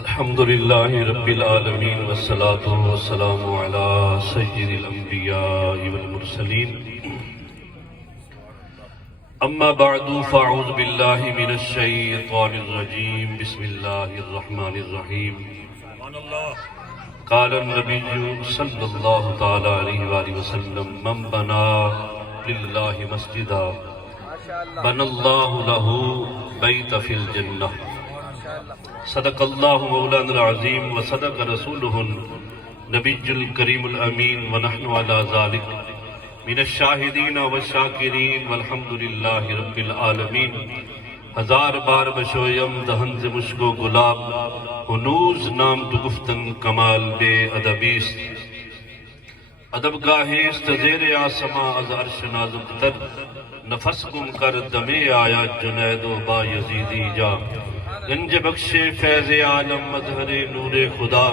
الحمد لله رب العالمين والصلاة والسلام على سيد الأنبياء والمرسلين أما بعد فأعوذ بالله من الشيطان الرجيم بسم الله الرحمن الرحيم قال النبي صلى الله تعالى عليه وآله وسلم من بنى لله مسجدا بنى الله له بيت في الجنة صدق اللہ مولانا العظیم وصدق رسولہ النبی الکریم الامین ونحن علی ذالک من الشاہدین والشاکرین والحمد للہ رب العالمین۔ ہزار بار بشویم دہن سے مشکو گلاب ہنوز نام تو گفتن کمال بے ادبیست ادب گاہیست زیر آسما از عرش نازک تر نفس گم کر دمے آیا جنید و با یزیدی جا گنج بخش فیض عالم مظہر نور خدا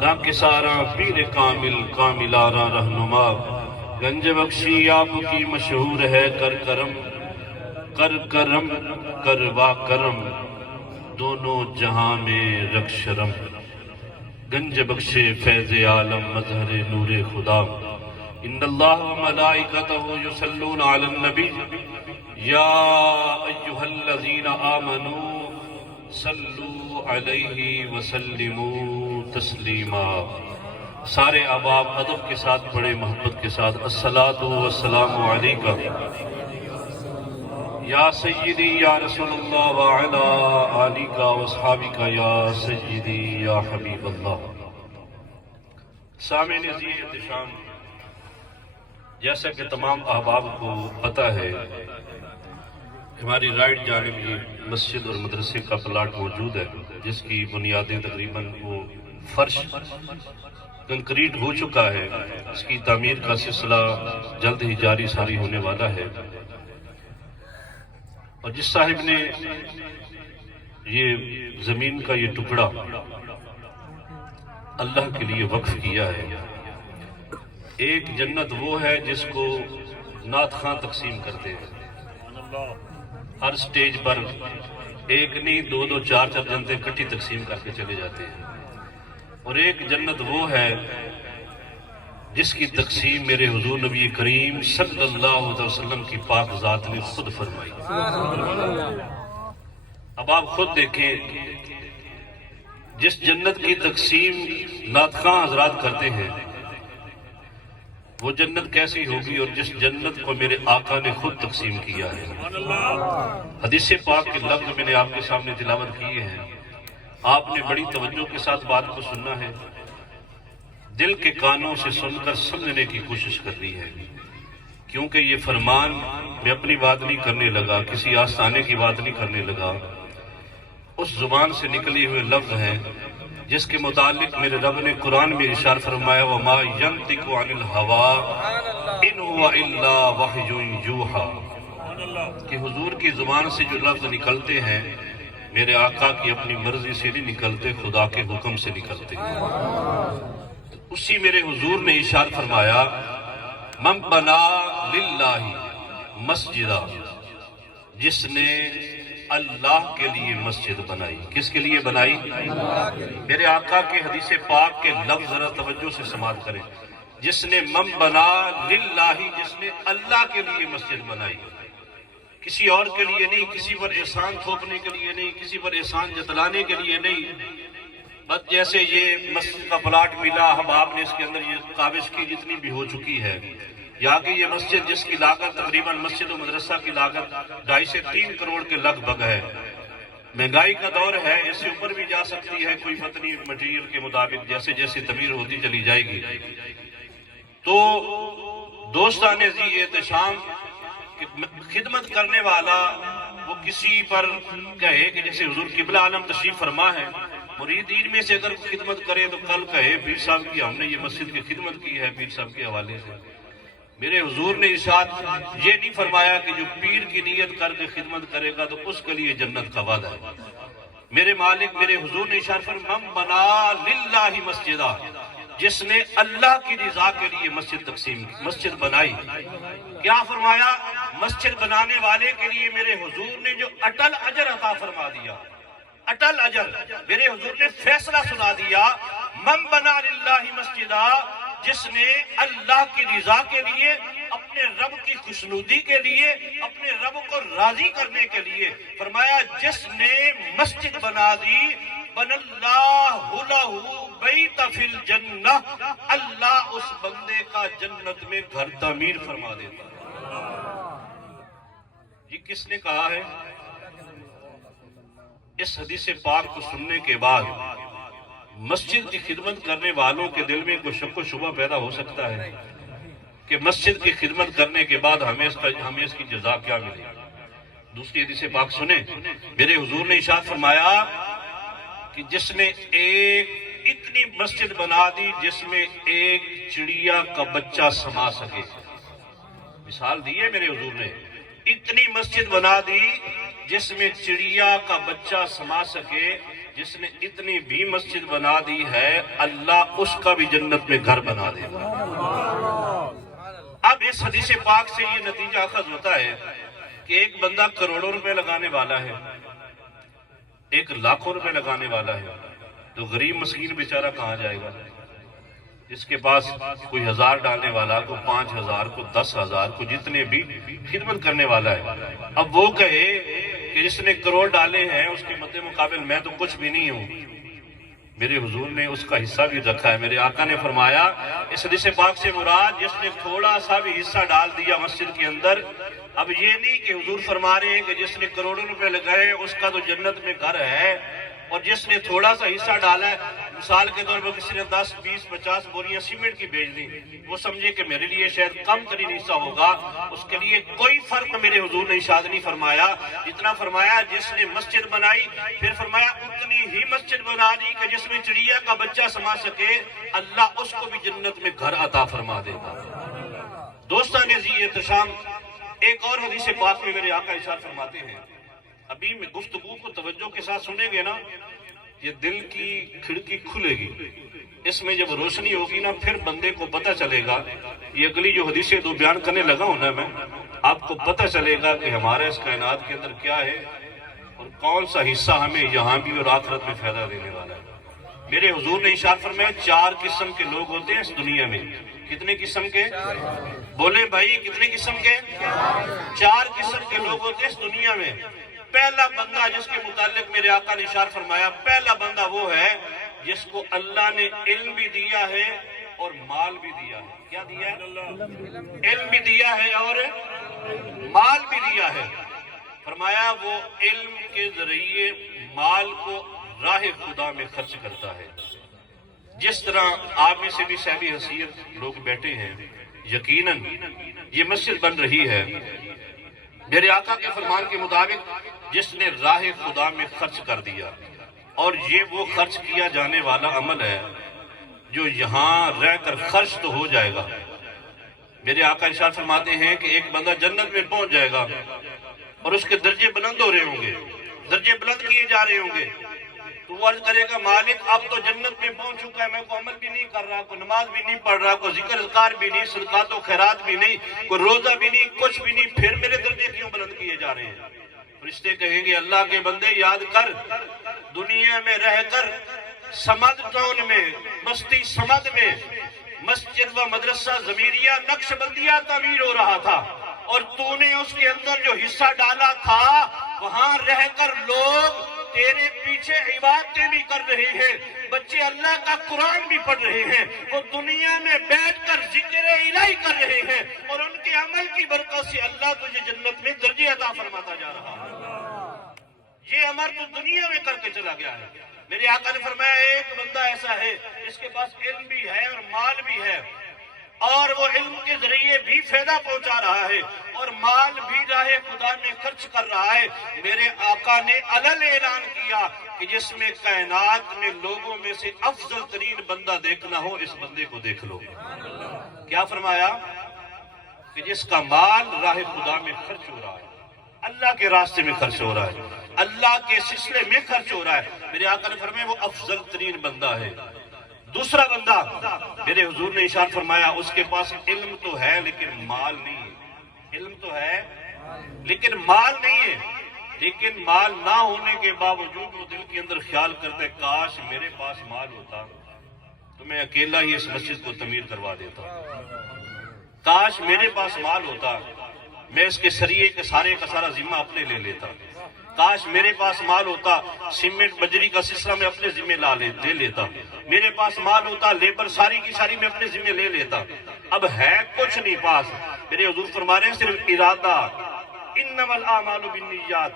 نا کسارا پیر کامل کاملارا رہنما گنج بخشی آپ کی مشہور ہے کر کرم کر کرم کروا کرم دونوں جہاں میں رکھ شرم گنج بخش فیض عالم مظہر نور خدا ان اللہ و ملائکتہ یصلون علی النبی یا ایہا الذین آمنوا صلو علیہ وسلموا تسلیما۔ سارے احباب ادب کے ساتھ بڑے محبت کے ساتھ الصلاۃ والسلام علیکہ یا سیدی یا رسول اللہ وعلا آلکہ واصحابکہ یا سیدی یا حبیب اللہ۔ سامعین عزیز احتشام، جیسا کہ تمام احباب کو پتہ ہے ہماری رائٹ جانب یہ مسجد اور مدرسے کا پلاٹ موجود ہے جس کی بنیادیں تقریباً وہ فرش کنکریٹ ہو چکا ہے۔ اس کی تعمیر کا سلسلہ جلد ہی جاری ساری ہونے والا ہے، اور جس صاحب نے یہ زمین کا یہ ٹکڑا اللہ کے لیے وقف کیا ہے، ایک جنت وہ ہے جس کو نعت خواں تقسیم کرتے ہیں۔ ہر سٹیج پر ایک نہیں دو دو چار چار جنتیں کٹھی تقسیم کر کے چلے جاتے ہیں، اور ایک جنت وہ ہے جس کی تقسیم میرے حضور نبی کریم صلی اللہ علیہ وسلم کی پاک ذات نے خود فرمائی۔ اب آپ خود دیکھیں، جس جنت کی تقسیم نعت خواں حضرات کرتے ہیں وہ جنت کیسی ہوگی، اور جس جنت کو میرے آقا نے خود تقسیم کیا ہے۔ حدیث پاک کے لفظ میں نے آپ کے سامنے تلاوت کیے ہیں، آپ نے بڑی توجہ کے ساتھ بات کو سننا ہے، دل کے کانوں سے سن کر سمجھنے کی کوشش کرنی ہے، کیونکہ یہ فرمان میں اپنی بات نہیں کرنے لگا، کسی آستانے کی بات نہیں کرنے لگا، اس زبان سے نکلی ہوئے لفظ ہیں جس کے متعلق میرے رب نے قرآن میں ارشاد فرمایا وَمَا يَنطِقُ عَنِ الْهَوَىٰ إِنْ هُوَ إِلَّا وَحْيٌ يُوحَىٰ، کہ حضور کی زبان سے جو لفظ نکلتے ہیں میرے آقا کی اپنی مرضی سے نہیں نکلتے، خدا کے حکم سے نکلتے ہیں۔ اسی میرے حضور نے ارشاد فرمایا من بنا للہ مسجدہ، جس نے اللہ کے لیے مسجد بنائی۔ کس کے لیے بنائی؟ میرے آقا کے حدیث پاک کے لفظ ذرا توجہ سے سماعت کریں، جس نے من بنا للہ، جس نے اللہ کے لیے مسجد بنائی، کسی اور کے لیے نہیں، کسی پر احسان تھوپنے کے لیے نہیں، کسی پر احسان جتلانے کے لیے نہیں۔ بس جیسے یہ مسجد کا پلاٹ ملا، اب آپ نے اس کے اندر یہ کاوش کی جتنی بھی ہو چکی ہے، یا کہ یہ مسجد جس کی لاگت تقریباً مسجد و مدرسہ کی لاگت 2.5 سے 3 کروڑ کے لگ بھگ ہے۔ مہنگائی کا دور ہے، اس سے اوپر بھی جا سکتی ہے، کوئی فتنی مٹیریل کے مطابق جیسے جیسے تعمیر ہوتی چلی جائے گی۔ تو دوستان ذی احتشام، خدمت کرنے والا وہ کسی پر کہے کہ جیسے حضور قبلہ عالم تشریف فرما ہے، مریدین میں سے اگر خدمت کرے تو کل کہے پیر صاحب کی ہم نے یہ مسجد کی خدمت کی ہے پیر صاحب کے حوالے سے۔ میرے حضور نے ارشاد یہ نہیں فرمایا کہ جو پیر کی نیت کر کے خدمت کرے گا تو اس کے لیے جنت کا وعدہ ہے۔ میرے مالک میرے حضور نے ارشاد فرمایا من بنا للہ مسجدہ، جس نے اللہ کی رضا کے لیے مسجد بنائی۔ کیا فرمایا؟ مسجد بنانے والے کے لیے میرے حضور نے جو اٹل اجر عطا فرما دیا، اٹل اجر میرے حضور نے فیصلہ سنا دیا، من بنا للہ مسجدہ، جس نے اللہ کی رضا کے لیے، اپنے رب کی خوشنودی کے لیے، اپنے رب کو راضی کرنے کے لیے، فرمایا جس نے مسجد بنا دی، بن اللہ لہ بیت فی الجنہ، اللہ اس بندے کا جنت میں گھر تعمیر فرما دیتا ہے۔ یہ کس نے کہا ہے؟ اس حدیث پاک کو سننے کے بعد مسجد کی خدمت کرنے والوں کے دل میں کوئی شک و شبہ پیدا ہو سکتا ہے کہ مسجد کی خدمت کرنے کے بعد ہمیں اس کی جزا کیا ملے۔ دوسری حدیث پاک سنیں، میرے حضور نے ارشاد فرمایا کہ جس نے اتنی مسجد بنا دی جس میں ایک چڑیا کا بچہ سما سکے، مثال دی ہے میرے حضور نے، اتنی مسجد بنا دی جس میں چڑیا کا بچہ سما سکے، جس نے اتنی بھی مسجد بنا دی ہے اللہ اس کا بھی جنت میں گھر بنا دے گا۔ اب اس حدیث پاک سے یہ نتیجہ اخذ ہوتا ہے کہ ایک بندہ کروڑوں روپے لگانے والا ہے، ایک لاکھوں روپے لگانے والا ہے، تو غریب مسکین بیچارہ کہاں جائے گا؟ جس کے پاس کوئی 1000 ڈالنے والا، کوئی 5000، کوئی 10,000، کوئی جتنے بھی خدمت کرنے والا ہے، اب وہ کہے کہ جس نے کروڑ ڈالے ہیں اس کے مد مقابل میں تو کچھ بھی نہیں ہوں، میرے حضور نے اس کا حصہ بھی رکھا ہے۔ میرے آقا نے فرمایا اس حدیث پاک سے مراد جس نے تھوڑا سا بھی حصہ ڈال دیا مسجد کے اندر، اب یہ نہیں کہ حضور فرما رہے ہیں کہ جس نے کروڑوں روپے لگائے اس کا تو جنت میں گھر ہے، اور جس نے تھوڑا سا حصہ ڈالا ہے، مثال کے طور پر کسی نے 10، 20، 50 بوریاں سیمنٹ کی بھیج دی، وہ سمجھے کہ میرے لیے شاید کم ترین حصہ ہوگا، اس کے لیے کوئی فرق میرے حضور نے ارشاد نہیں فرمایا، جتنا فرمایا جس نے مسجد بنائی، پھر فرمایا اتنی ہی مسجد بنا دی کہ جس میں چڑیا کا بچہ سما سکے، اللہ اس کو بھی جنت میں گھر عطا فرما دے گا۔ دوستان عزیز احترام، ایک اور حدیث پاک میں میرے آقا ارشاد فرماتے ہیں، ابھی میں گفتگو کو توجہ کے ساتھ سنیں گے نا، یہ دل کی کھڑکی کھلے گی، اس میں جب روشنی ہوگی نا پھر بندے کو پتہ چلے گا، یہ اگلی جو حدیثیں دو بیان کرنے لگا ہوں نا میں، آپ کو پتہ چلے گا کہ ہمارے اس کائنات کے اندر کیا ہے اور کون سا حصہ ہمیں یہاں بھی اور آخرت میں فائدہ دینے والا ہے۔ میرے حضور نے ارشاد فرمایا 4 قسم کے لوگ ہوتے ہیں اس دنیا میں۔ کتنے قسم کے؟ بولے بھائی کتنے قسم کے؟ 4 قسم کے لوگ ہوتے ہیں اس دنیا میں۔ پہلا بندہ جس کے متعلق میرے آقا نے ارشاد فرمایا، پہلا بندہ وہ ہے جس کو اللہ نے علم بھی دیا ہے اور مال بھی دیا ہے۔ کیا دیا ہے؟ علم بھی دیا ہے اور مال بھی دیا ہے۔ فرمایا وہ علم کے ذریعے مال کو راہ خدا میں خرچ کرتا ہے۔ جس طرح آپ میں سے بھی صاحب حیثیت لوگ بیٹھے ہیں، یقیناً یہ مسجد بن رہی ہے، میرے آقا کے فرمان کے مطابق جس نے راہ خدا میں خرچ کر دیا، اور یہ وہ خرچ کیا جانے والا عمل ہے جو یہاں رہ کر خرچ تو ہو جائے گا۔ میرے آقا ارشاد فرماتے ہیں کہ ایک بندہ جنت میں پہنچ جائے گا اور اس کے درجے بلند ہو رہے ہوں گے، درجے بلند کیے جا رہے ہوں گے، تو وہ عرض کرے گا مالک اب تو جنت میں پہنچ چکا ہے، میں کوئی عمل بھی نہیں کر رہا، کوئی نماز بھی نہیں پڑھ رہا، کوئی ذکر اذکار بھی نہیں، صدقات و خیرات بھی نہیں، کوئی روزہ بھی نہیں، کچھ بھی نہیں، پھر میرے درجے کیوں بلند کیے جا رہے ہیں؟ فرشتے کہیں گے اللہ کے بندے یاد کر، دنیا میں رہ کر سمد ٹاؤن میں، بستی سمد میں مسجد و مدرسہ ضمیریہ نقش بندیہ تعمیر ہو رہا تھا، اور تو نے اس کے اندر جو حصہ ڈالا تھا وہاں رہ کر لوگ تیرے پیچھے عبادتیں بھی کر رہے ہیں، بچے اللہ کا قرآن بھی پڑھ رہے ہیں، وہ دنیا میں بیٹھ کر ذکر الہی کر رہے ہیں، اور ان کے عمل کی برکت سے اللہ تجھے جنت میں درجے عطا فرماتا جا رہا ہے۔ یہ عمل تو دنیا میں کر کے چلا گیا ہے۔ میرے آقا نے فرمایا ایک بندہ ایسا ہے جس کے پاس علم بھی ہے اور مال بھی ہے، اور وہ علم کے ذریعے بھی فائدہ پہنچا رہا ہے اور مال بھی راہ خدا میں خرچ کر رہا ہے۔ میرے آقا نے علل اعلان کیا کہ جس میں کائنات میں لوگوں میں سے افضل ترین بندہ دیکھنا ہو اس بندے کو دیکھ لو۔ کیا فرمایا؟ کہ جس کا مال راہ خدا میں خرچ ہو رہا ہے، اللہ کے راستے میں خرچ ہو رہا ہے، اللہ کے سلسلے میں خرچ ہو رہا ہے، میرے آقا نے فرمایا وہ افضل ترین بندہ ہے۔ دوسرا بندہ میرے حضور نے ارشاد فرمایا اس کے پاس علم تو ہے لیکن مال نہیں ہے، علم تو ہے لیکن مال نہیں ہے۔ لیکن مال نہ ہونے کے باوجود وہ دل کے اندر خیال کرتا ہے کاش میرے پاس مال ہوتا تو میں اکیلا ہی اس مسجد کو تعمیر کروا دیتا، کاش میرے پاس مال ہوتا میں اس کے سریے کے سارے کا سارا ذمہ اپنے لے لیتا، کاش میرے پاس مال ہوتا سیمنٹ بجری کا سلسلہ میں اپنے ذمہ لے لیتا، میرے پاس مال ہوتا لیبر ساری کی ساری میں اپنے ذمہ لے لیتا۔ اب ہے کچھ نہیں پاس، میرے حضور فرما رہے ہیں صرف ارادہ، انما الاعمال بالنیات،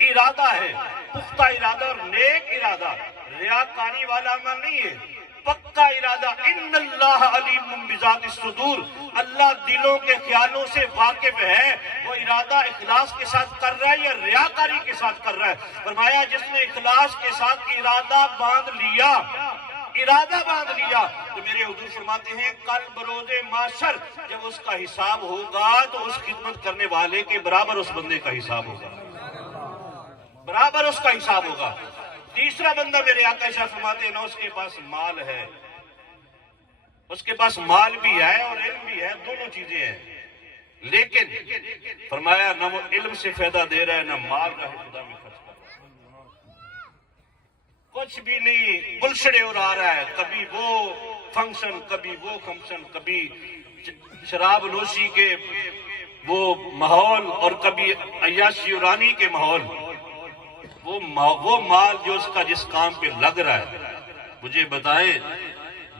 ارادہ ہے، پختہ ارادہ اور نیک ارادہ، ریاکاری والا عمل نہیں ہے، پکا ارادہ۔ ان اللہ علیم بذات الصدور، اللہ دلوں کے خیالوں سے واقف ہے، وہ ارادہ اخلاص کے ساتھ کر رہا ہے یا ریاکاری کے ساتھ کر رہا ہے۔ فرمایا جس نے اخلاص کے ساتھ ارادہ باندھ لیا تو میرے حضور فرماتے ہیں کل بروز محشر جب اس کا حساب ہوگا تو اس خدمت کرنے والے کے برابر اس بندے کا حساب ہوگا، برابر اس کا حساب ہوگا۔ تیسرا بندہ میرے آقا ارشاد فرماتے ہیں نہ اس کے پاس مال ہے، اس کے پاس مال بھی ہے اور علم بھی ہے، دونوں چیزیں ہیں، لیکن فرمایا نہ وہ علم سے فائدہ دے رہا ہے نہ مال راہ خدا میں خرچ کر رہا ہے، کچھ بھی نہیں، گلشڑے اڑا رہا ہے، کبھی وہ فنکشن کبھی وہ فنکشن، کبھی شراب نوشی کے وہ ماحول اور کبھی عیاشی ورانی کے ماحول، وہ مال جو اس کا جس کام پہ لگ رہا ہے، مجھے بتائیں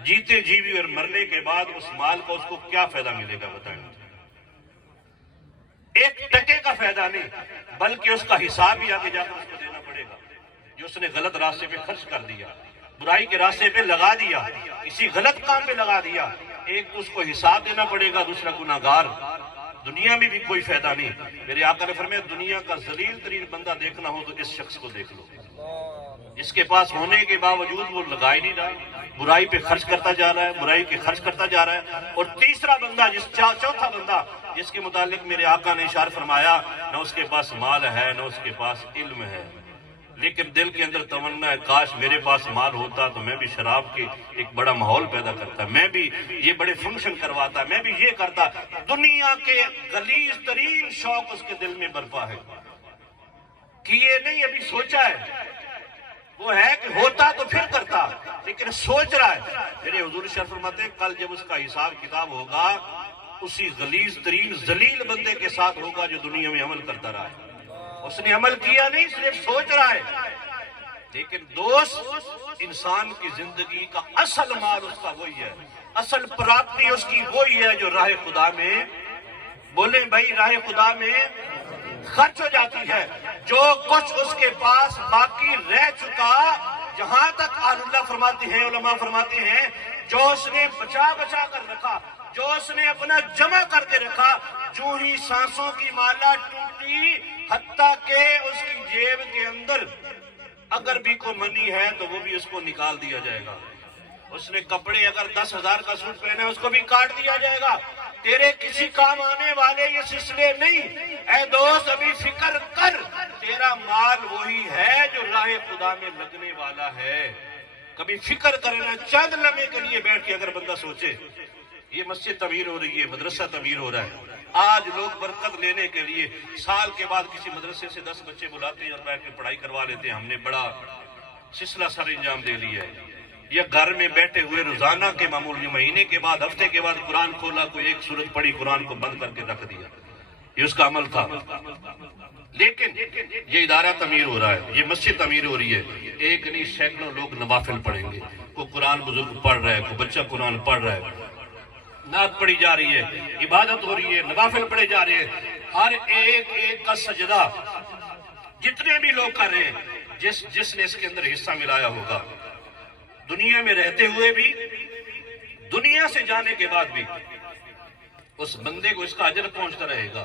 جیتے جی بھی اور مرنے کے بعد اس مال کا اس کو کیا فائدہ ملے گا؟ بتائیں، ایک ٹکے کا فائدہ نہیں، بلکہ اس کا حساب ہی آگے جا کر اس کو دینا پڑے گا، جو اس نے غلط راستے پہ خرچ کر دیا، برائی کے راستے پہ لگا دیا، کسی غلط کام پہ لگا دیا، ایک تو اس کو حساب دینا پڑے گا، دوسرا گناہگار، دنیا میں بھی کوئی فائدہ نہیں۔ میرے آقا نے فرمایا دنیا کا ذلیل ترین بندہ دیکھنا ہو تو اس شخص کو دیکھ لو، جس کے پاس ہونے کے باوجود وہ لگا ہی نہیں رہا، برائی پہ خرچ کرتا جا رہا ہے، برائی کے خرچ کرتا جا رہا ہے۔ اور تیسرا بندہ چوتھا بندہ جس کے متعلق میرے آقا نے اشارہ فرمایا نہ اس کے پاس مال ہے نہ اس کے پاس علم ہے، لیکن دل کے اندر تمنا ہے کاش میرے پاس مال ہوتا تو میں بھی شراب کے ایک بڑا ماحول پیدا کرتا، میں بھی یہ بڑے فنکشن کرواتا، میں بھی یہ کرتا۔ دنیا کے غلیظ ترین شوق اس کے دل میں برپا ہے، کیے نہیں ابھی سوچا ہے، وہ ہے کہ ہوتا تو پھر کرتا، لیکن سوچ رہا ہے۔ میرے حضور شریف فرماتے ہیں کل جب اس کا حساب کتاب ہوگا اسی غلیظ ترین ذلیل بندے کے ساتھ ہوگا جو دنیا میں عمل کرتا رہا ہے، اس نے عمل کیا نہیں صرف سوچ رہا ہے۔ لیکن دوست انسان کی زندگی کا اصل مال اس کا وہی ہے، اصل پراپتی اس کی وہی ہے جو راہ خدا میں، بولیں بھائی، راہ خدا میں خرچ ہو جاتی ہے۔ جو کچھ اس کے پاس باقی رہ چکا، جہاں تک آل اللہ فرماتے ہیں، علماء فرماتے ہیں، جو اس نے بچا کر رکھا، جو اس نے اپنا جمع کر کے رکھا، جو ہی سانسوں کی مالا ٹوٹی، حتیٰ کہ اس کی جیب کے اندر اگر بھی کوئی منی ہے تو وہ بھی اس کو نکال دیا جائے گا، اس نے کپڑے اگر 10,000 کا سوٹ پہنے اس کو بھی کاٹ دیا جائے گا۔ تیرے کسی کام آنے والے یہ سلسلے نہیں، اے دوست ابھی فکر کر، تیرا مال وہی ہے جو راہ خدا میں لگنے والا ہے۔ کبھی فکر کرنا، چند لمحے کے لیے بیٹھ کے اگر بندہ سوچے یہ مسجد تعمیر ہو رہی ہے، مدرسہ تعمیر ہو رہا ہے، آج لوگ برکت لینے کے لیے سال کے بعد کسی مدرسے سے 10 بچے بلاتے ہیں اور بیٹھ کے پڑھائی کروا لیتے ہیں، ہم نے بڑا سلسلہ سر انجام دے لیا ہے۔ یا گھر میں بیٹھے ہوئے روزانہ کے معمول، مہینے کے بعد ہفتے کے بعد قرآن کھولا، کوئی ایک سورت پڑھی، قرآن کو بند کر کے رکھ دیا، یہ اس کا عمل تھا۔ لیکن یہ ادارہ تعمیر ہو رہا ہے، یہ مسجد تعمیر ہو رہی ہے، ایک نہیں سینکڑوں لوگ نوافل پڑھیں گے، کوئی قرآن بزرگ پڑھ رہا ہے، کوئی بچہ قرآن پڑھ رہا ہے، نعت پڑھی جا رہی ہے، عبادت ہو رہی ہے، نوافل پڑھے جا رہے ہیں، ہر ایک کا سجدہ جتنے بھی لوگ کر رہے ہیں، جس نے اس کے اندر حصہ ملایا ہوگا، دنیا میں رہتے ہوئے بھی، دنیا سے جانے کے بعد بھی، اس بندے کو اس کا اجر پہنچتا رہے گا۔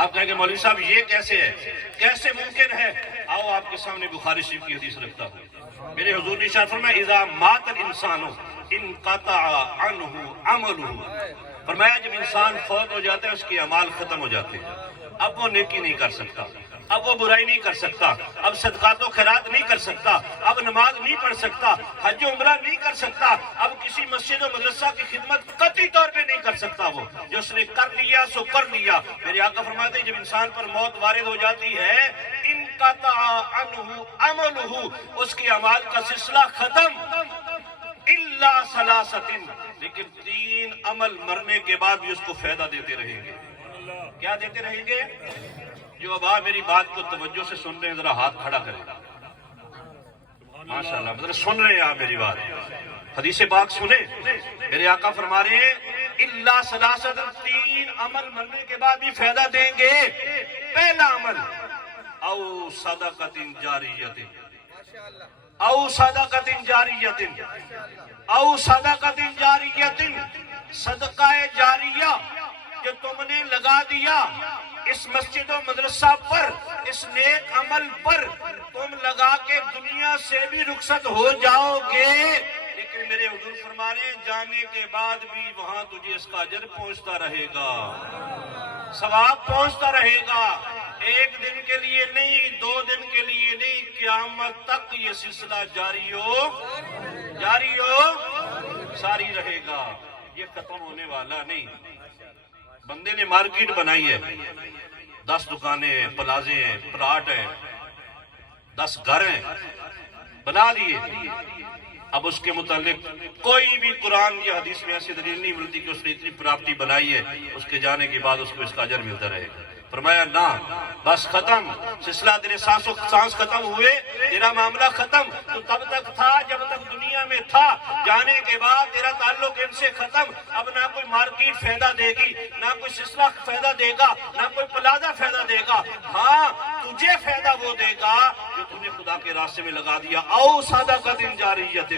آپ کہیں گے مولوی صاحب یہ کیسے ہے، کیسے ممکن ہے؟ آؤ آپ کے سامنے بخاری شریف کی حدیث رکھتا ہوں۔ میرے حضور نے ارشاد فرمایا اذا مات الانسان انقطع عنہ عملہ، فرمایا جب انسان فوت ہو جاتا ہے اس کے اعمال ختم ہو جاتے ہیں، اب وہ نیکی نہیں کر سکتا، اب وہ برائی نہیں کر سکتا، اب صدقات و خیرات نہیں کر سکتا، اب نماز نہیں پڑھ سکتا، حج و عمرہ نہیں کر سکتا، اب کسی مسجد و مدرسہ کی خدمت قطعی طور پہ نہیں کر سکتا، وہ جو اس نے کر لیا سو کر لیا۔ میرے آقا فرماتے ہیں جب انسان پر موت وارد ہو جاتی ہے، ان انقطع عنہ عملہ، اس کے اعمال کا سلسلہ ختم، الا ثلاثۃ، لیکن 3 عمل مرنے کے بعد بھی اس کو فائدہ دیتے رہیں گے۔ کیا دیتے رہیں گے؟ جو اب آپ میری بات کو توجہ سے سن رہے ہیں ذرا ہاتھ کھڑا کریں، ماشاءاللہ، مطلب سن رہے ہیں آپ میری بات، حدیث پاک سنیں، میرے آقا فرما رہے ہیں الا ثلاثۃ، 3 عمل مرنے کے بعد بھی فائدہ دیں گے۔ پہلا عمل او صدقۃ جاریۃ، او صدقۃ جاریۃ، او صدقۃ جاریۃ، صدقہ جاریہ جو تم نے لگا دیا اس مسجد و مدرسہ پر، اس نیک عمل پر، تم لگا کے دنیا سے بھی رخصت ہو جاؤ گے، لیکن میرے حضور فرما رہے ہیں جانے کے بعد بھی وہاں تجھے اس کا اجر پہنچتا رہے گا، ثواب پہنچتا رہے گا، 1 دن کے لیے نہیں، 2 دن کے لیے نہیں، قیامت تک یہ سلسلہ جاری ہو ساری رہے گا، یہ ختم ہونے والا نہیں۔ بندے نے مارکیٹ بنائی ہے، 10 دکانیں ہیں، پلازے ہیں، پلاٹ ہیں، 10 گھر ہیں، بنا لیے، اب اس کے متعلق کوئی بھی قرآن یا حدیث میں ایسی دلیل نہیں ملتی کہ اس نے اتنی پراپرٹی بنائی ہے اس کے جانے کے بعد اس کو اس کا اجر ملتا رہے گا۔ فرمایا نہ، بس ختم سلسلہ، تیرے سانس ختم ہوئے، تیرا معاملہ ختم، تو تب تک تھا جب تک دنیا میں تھا، جانے کے بعد تیرا تعلق ان سے ختم، اب نہ کوئی مارکیٹ فائدہ دے گی، نہ کوئی سلسلہ فائدہ دے گا، نہ کوئی پلازہ فائدہ دے گا، ہاں تجھے فائدہ وہ دے گا جو تم نے خدا کے راستے میں لگا دیا، او صدقۃ جاریۃ۔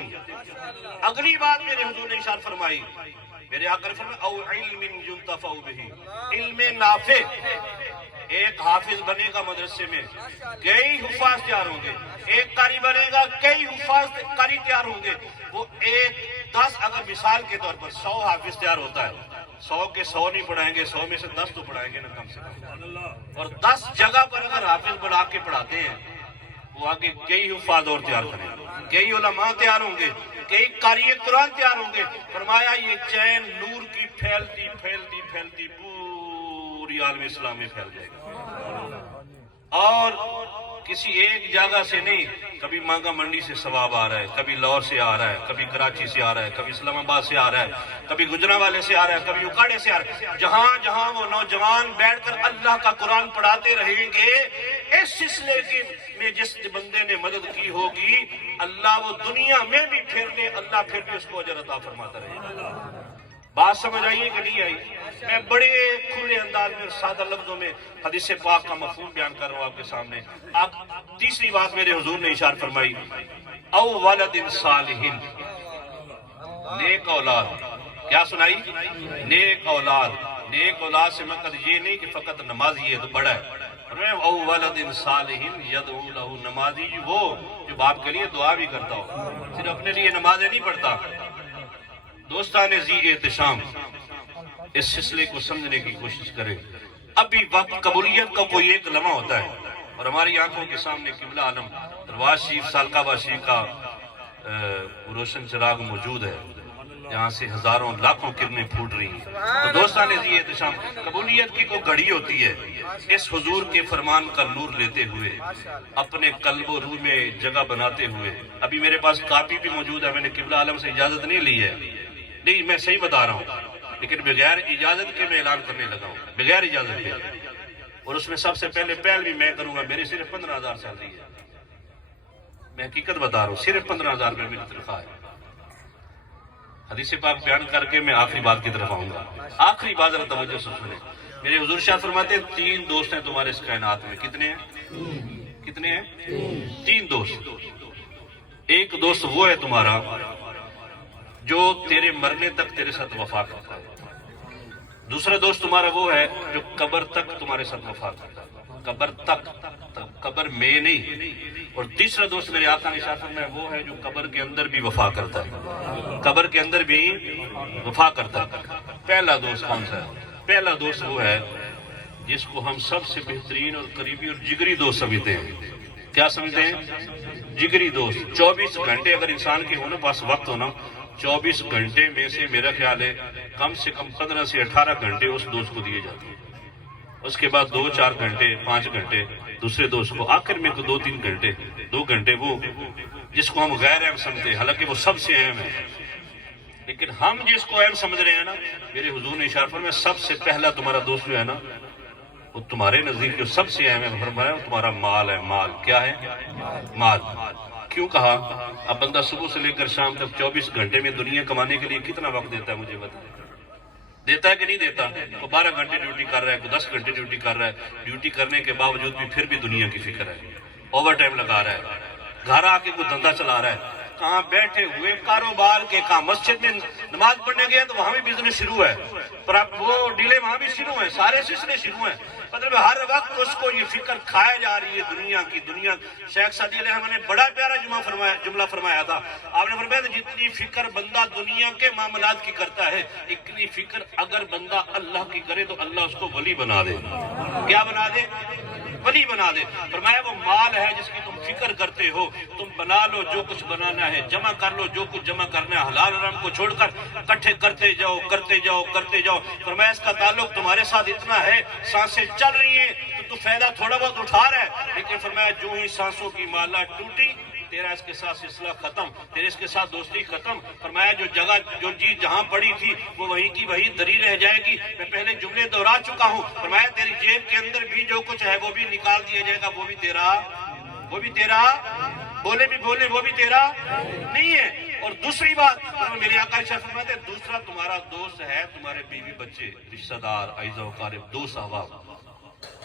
اگلی بات میرے حضور نے ارشاد فرمائی، میرے آقا نے فرمایا او علم ينتفع به، علم نافع، ایک حافظ بنے گا مدرسے میں، کئی حفاظ تیار ہوں گے، ایک قاری بنے گا، کئی حفاظ قاری تیار ہوں گے، وہ 10 اگر مثال کے طور پر 100 حافظ تیار ہوتا ہے، 100 کے 100 نہیں پڑھائیں گے، 100 میں سے 10 تو پڑھائیں گے نا کم سے کم، اور 10 جگہ پر اگر حافظ بڑھا کے پڑھاتے ہیں، وہ آگے کئی حفاظ اور تیار کریں گے، کئی علماء تیار ہوں گے، کئی قاری قرآن تیار ہوں گے۔ فرمایا یہ چین نور کی پھیلتی پھیلتی پھیلتی پوری عالم اسلام میں پھیل جائے گا، اور کسی ایک جگہ سے نہیں، کبھی مانگا منڈی سے ثواب آ رہا ہے، کبھی لاہور سے آ رہا ہے، کبھی کراچی سے آ رہا ہے، کبھی اسلام آباد سے آ رہا ہے، کبھی گجرانوالے سے آ رہا ہے، کبھی اکاڑے سے آ رہا ہے، جہاں جہاں وہ نوجوان بیٹھ کر اللہ کا قرآن پڑھاتے رہیں گے، اس سلسلے میں جس بندے نے مدد کی ہوگی، اللہ وہ دنیا میں بھی پھر دے، اللہ پھر بھی اس کو اجر عطا فرماتا رہے گا۔ بات سمجھ آئیے کہ نہیں آئی؟ میں بڑے کھلے انداز میں سادہ لفظوں میں حدیث پاک کا مفہوم بیان کر رہا ہوں آپ کے سامنے۔ تیسری بات میرے حضور نے ارشاد فرمائی، او ولد صالح، نیک اولاد۔ کیا سنائی؟ نیک اولاد۔ نیک اولاد سے مقصد یہ نہیں کہ فقط نمازی ہے تو بڑا ہے، او ولد صالح یدعو لہ، نمازی وہ جو باپ کے لیے دعا بھی کرتا ہو، صرف اپنے لیے نمازیں نہیں پڑھتا۔ دوستان ذی احتشام، اس سلسلے کو سمجھنے کی کوشش کریں۔ ابھی وقت قبولیت کا کوئی ایک لمحہ ہوتا ہے، اور ہماری آنکھوں کے سامنے قبلہ عالم درواز شریف سالکہ آباد شریف کا روشن چراغ موجود ہے، جہاں سے ہزاروں لاکھوں کرنیں پھوٹ رہی ہیں۔ تو دوستان ذی احتشام، قبولیت کی کوئی گھڑی ہوتی ہے، اس حضور کے فرمان کا نور لیتے ہوئے، اپنے قلب و روح میں جگہ بناتے ہوئے۔ ابھی میرے پاس کاپی بھی موجود ہے، میں نے قبلہ عالم سے اجازت نہیں لی ہے، نہیں میں صحیح بتا رہا ہوں، لیکن بغیر اجازت کے میں اعلان کرنے لگا ہوں، بغیر اجازت کے، اور اس میں سب سے پہلے پہل بھی میں کروں گا۔ میری صرف 15,000 سیلری ہے، میں حقیقت بتا رہا ہوں، صرف 15,000 روپے میری تنخواہ ہے۔ حدیث پاک بیان کر کے میں آخری بات کی طرف آؤں گا۔ آخری بات ذرا توجہ سے سنیں، میرے حضور شاہ فرماتے ہیں 3 دوست ہیں تمہارے اس کائنات میں۔ کتنے ہیں؟ کتنے ہیں؟ 3 دوست۔ ایک دوست وہ ہے تمہارا جو تیرے مرنے تک تیرے ساتھ وفا کرتا ہے، دوسرا دوست تمہارا وہ ہے جو قبر تک تمہارے ساتھ وفا کرتا ہے، قبر تک، قبر میں نہیں، اور تیسرا دوست میرے آقا نے ارشاد فرمایا وہ ہے جو قبر کے اندر بھی وفا کرتا ہے، قبر کے اندر بھی وفا کرتا ہے۔ پہلا دوست کون سا ہے؟ پہلا دوست وہ ہے جس کو ہم سب سے بہترین اور قریبی اور جگری دوست سمجھتے ہیں۔ کیا سمجھتے ہیں؟ جگری دوست۔ 24 گھنٹے اگر انسان کے ہونے پاس وقت ہونا، 24 گھنٹے میں سے میرا خیال ہے کم سے کم 15 سے 18 گھنٹے اس دوست کو دیے جاتے ہیں، اس کے بعد 2-4 گھنٹے 5 گھنٹے دوسرے دوست کو آخر میں تو 2 گھنٹے وہ جس کو ہم غیر اہم سمجھتے ہیں، حالانکہ وہ سب سے اہم ہے، لیکن ہم جس کو اہم سمجھ رہے ہیں نا، میرے حضور نے اشارہ فرمایا سب سے پہلا تمہارا دوست جو ہے نا، وہ تمہارے نزدیک جو سب سے اہم ہے، فرمایا وہ تمہارا مال ہے۔ مال کیا ہے؟ مال۔ کیوں کہا؟ اب بندہ صبح سے لے کر شام تک 24 گھنٹے میں دنیا کمانے کے لیے کتنا وقت دیتا ہے؟ مجھے بتا، دیتا ہے کہ نہیں دیتا؟ وہ 12 گھنٹے ڈیوٹی کر رہا ہے، 10 گھنٹے ڈیوٹی کر رہا ہے، ڈیوٹی کرنے کے باوجود بھی پھر بھی دنیا کی فکر ہے، اوور ٹائم لگا رہا ہے، گھر آ کے کوئی دھندا چلا رہا ہے، کہاں بیٹھے ہوئے کاروبار کے کام، مسجد میں نماز پڑھنے گئے تو وہاں بھی بزنس شروع ہے، پر اب وہ ڈیلے وہاں بھی شروع ہے، سارے سلسلے شروع ہیں، مطلب ہر وقت اس کو یہ فکر کھائے جا رہی ہے دنیا کی۔ دنیا شیخ سعدی علیہ الرحمہ نے بڑا پیارا جملہ فرمایا تھا، آپ نے فرمایا تھا جتنی فکر بندہ دنیا کے معاملات کی کرتا ہے، اتنی فکر اگر بندہ اللہ کی کرے تو اللہ اس کو ولی بنا دے۔ کیا بنا دے؟ ولی بنا دے۔ فرمایا وہ مال ہے جس کی تم فکر کرتے ہو، تم بنا لو جو کچھ بنانا ہے، جمع کر لو جو کچھ جمع کرنا ہے، حلال حرام کو چھوڑ کر اکٹھے کرتے جاؤ کرتے جاؤ کرتے جاؤ۔ فرمایا اس کا تعلق تمہارے ساتھ اتنا ہے، سانسیں چل رہی ہیں تو فائدہ تھوڑا بہت اٹھا رہا ہے، لیکن فرمایا جو ہی سانسوں کی مالا ٹوٹی تیرا اس کے ساتھ سلسلہ ختم، تیرے اس کے ساتھ دوستی ختم۔ فرمایا جو جگہ جو چیز جہاں پڑی تھی وہ وہیں کی وہیں دری رہ جائے گی۔ میں پہلے جملے دہرا چکا ہوں، فرمایا تیری جیب کے اندر بھی جو کچھ ہے وہ بھی نکال دیا جائے گا، وہ بھی تیرا بولے بھی بولے وہ بھی تیرا نہیں ہے۔ اور دوسری بات میرے آقا ارشاد فرماتے ہیں دوسرا تمہارا دوست ہے تمہارے بیوی بچے، رشتہ دار، اعزا و اقارب، دوست احباب،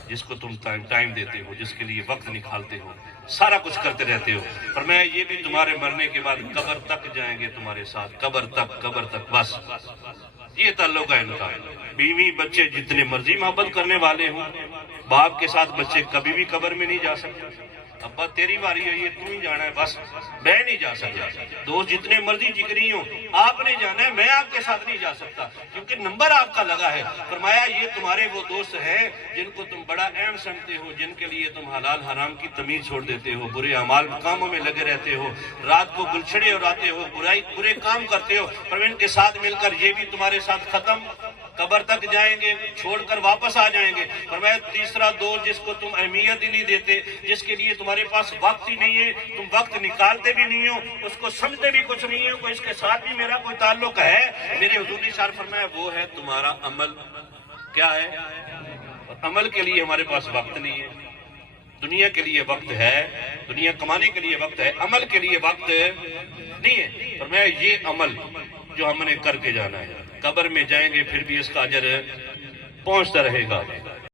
جس کو تم ٹائم دیتے ہو، جس کے لیے وقت نکالتے ہو، سارا کچھ کرتے رہتے ہو۔ فرمایا یہ بھی تمہارے مرنے کے بعد قبر تک جائیں گے تمہارے ساتھ، قبر تک بس یہ تعلق ہے ان کا۔ بیوی بچے جتنے مرضی محبت کرنے والے ہوں، باپ کے ساتھ بچے کبھی بھی قبر میں نہیں جا سکتے۔ ابا تیری باری ہے، یہ تو ہی جانا ہے، بس میں نہیں جا سکتا۔ دوست جتنے مرضی جگری ہوں، آپ نے جانا ہے، میں آپ کے ساتھ نہیں جا سکتا کیونکہ نمبر آپ کا لگا ہے۔ فرمایا یہ تمہارے وہ دوست ہیں جن کو تم بڑا اہم سمجھتے ہو، جن کے لیے تم حلال حرام کی تمیز چھوڑ دیتے ہو، برے اعمال کاموں میں لگے رہتے ہو، رات کو گلچھڑے اڑاتے ہو، برے کام کرتے ہو، پر ان کے ساتھ مل کر یہ بھی تمہارے ساتھ ختم، قبر تک جائیں گے، چھوڑ کر واپس آ جائیں گے۔ فرمایا تیسرا دوست جس کو تم اہمیت ہی نہیں دیتے، جس کے لیے تمہارے پاس وقت ہی نہیں ہے، تم وقت نکالتے بھی نہیں ہو، اس کو سمجھتے بھی کچھ نہیں ہو، اس کے ساتھ بھی میرا کوئی تعلق ہے، میرے حضور نے اشارہ فرمایا وہ ہے تمہارا عمل۔ کیا ہے؟ اور عمل کے لیے ہمارے پاس وقت نہیں ہے۔ دنیا کے لیے وقت ہے، دنیا کمانے کے لیے وقت ہے، عمل کے لیے وقت نہیں ہے۔ فرمایا یہ عمل جو ہم نے کر کے جانا ہے، قبر میں جائیں گے پھر بھی اس کا اجر پہنچتا رہے گا۔